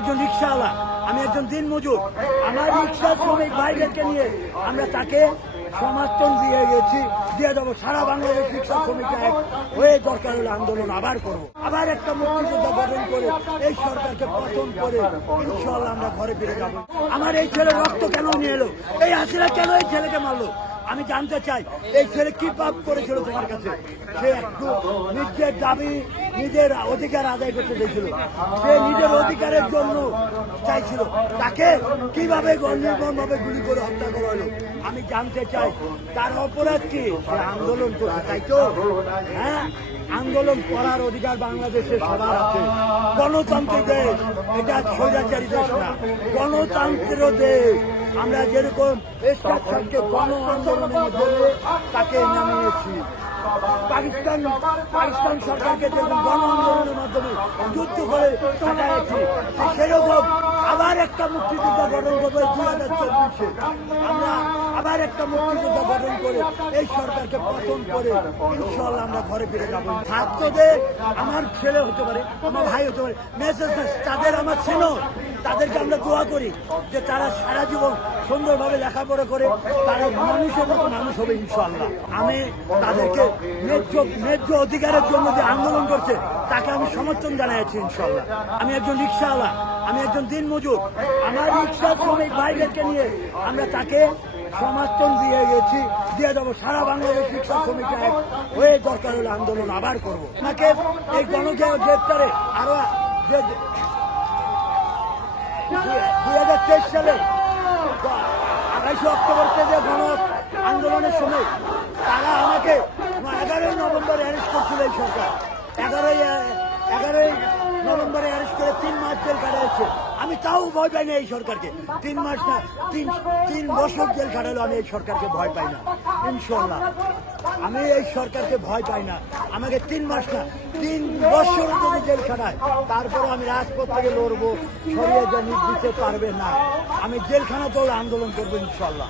একজন রিক্সাওয়ালা, আমি একজন দিনমজুর। আমার রিক্সা শ্রমিক ভাইদেরকে নিয়ে আমরা তাকে সমর্থন দিয়ে গেছি, দিয়ে দেবো। সারা বাংলাদেশ রিক্সা শ্রমিক এক হয়ে দরকার হলে আন্দোলন আবার করবো, আবার একটা মুক্তিযোদ্ধা গঠন করে এই সরকারকে পতন করে ইনশাআল্লাহ আমরা ঘরে ফিরে যাবো। আমার এই ছেলে রক্ত কেন নিয়ে এলো, এই হাসিনা কেন এই ছেলেকে মারলো, আমি জানতে চাই। এই ছেলে কি পাপ করেছিল তোমার কাছে? সে একটু নিজের দাবি, নিজের অধিকার আদায় করতে চাইছিল, সে নিজের অধিকারের জন্য চাইছিল, তাকে কিভাবে নির্মমভাবে গুলি করে হত্যা করা হলো? আমি জানতে চাই তার অপরাধ কি? সে আন্দোলন করছে, তাই তো? হ্যাঁ, আন্দোলন করার অধিকার বাংলাদেশে সবার আছে। গণতান্ত্রিক দেশ, এটা স্বৈরাচারী দেশ না, গণতন্ত্রের দেশ। আমরা যেরকম এরশাদকে গণ আন্দোলনের জন্য তাকে নামিয়েছি, পাকিস্তান সরকারকে যেরকম গণ আন্দোলনের মাধ্যমে যুদ্ধ করে কাটাইছি, সেরকম আবার একটা মুক্তিযোদ্ধা গঠন করবে 2024-এ। আমরা আবার একটা মুক্তিযোদ্ধা গঠন করে এই সরকারকে পতন করে ইনশাআল্লাহ আমরা ঘরে ফিরে যাব। ছাত্রদের আমার ছেলে হতে পারে, আমার ভাই হতে পারে, মেসেজ তাদের আমার ছিল, তাদেরকে আমরা দোয়া করি যে তারা সারা জীবন সুন্দরভাবে লেখাপড়া করে তারা মানুষের মতো মানুষ হবে ইনশাআল্লাহ। আমি তাদেরকে ন্যায্য অধিকারের জন্য যে আন্দোলন করছে তাকে আমি সমর্থন জানাইছি ইনশাআল্লাহ। আমি একজন রিক্সাওয়ালা, আমি একজন দিনমজুর। আমার রিক্সা শ্রমিক ভাইদেরকে নিয়ে আমরা তাকে সমর্থন দিয়ে গেছি, দিয়ে দেবো। সারা বাংলাদেশ রিক্সা শ্রমিক এক হয়ে দরকার হলে আন্দোলন আবার করবো। আমাকে এই গণগ্রেফতারে আরো 2023 সালে 28 অক্টোবর থেকে গণ আন্দোলনের সময় তারা আমাকে 11ই নভেম্বর অ্যারেস্ট করছিল এই সরকার। 11ই নভেম্বরে অ্যারেস্ট করে 3 মাস জেল কাটাইছে। আমি তাও ভয় পাই না এই সরকারকে। 3 মাস না, 3 বছর জেল কাটালো, আমি এই সরকারকে ভয় পাই না ইনশাআল্লাহ। আমি এই সরকারকে ভয় পাই না। আমাকে 3 মাস না, 3 বছর যদি জেল খাটায়, তারপরে আমি রাজপথ থেকে লড়বো, সরিয়ে দিতে পারবে না। আমি জেলখানাতেও আন্দোলন করবো ইনশাআল্লাহ।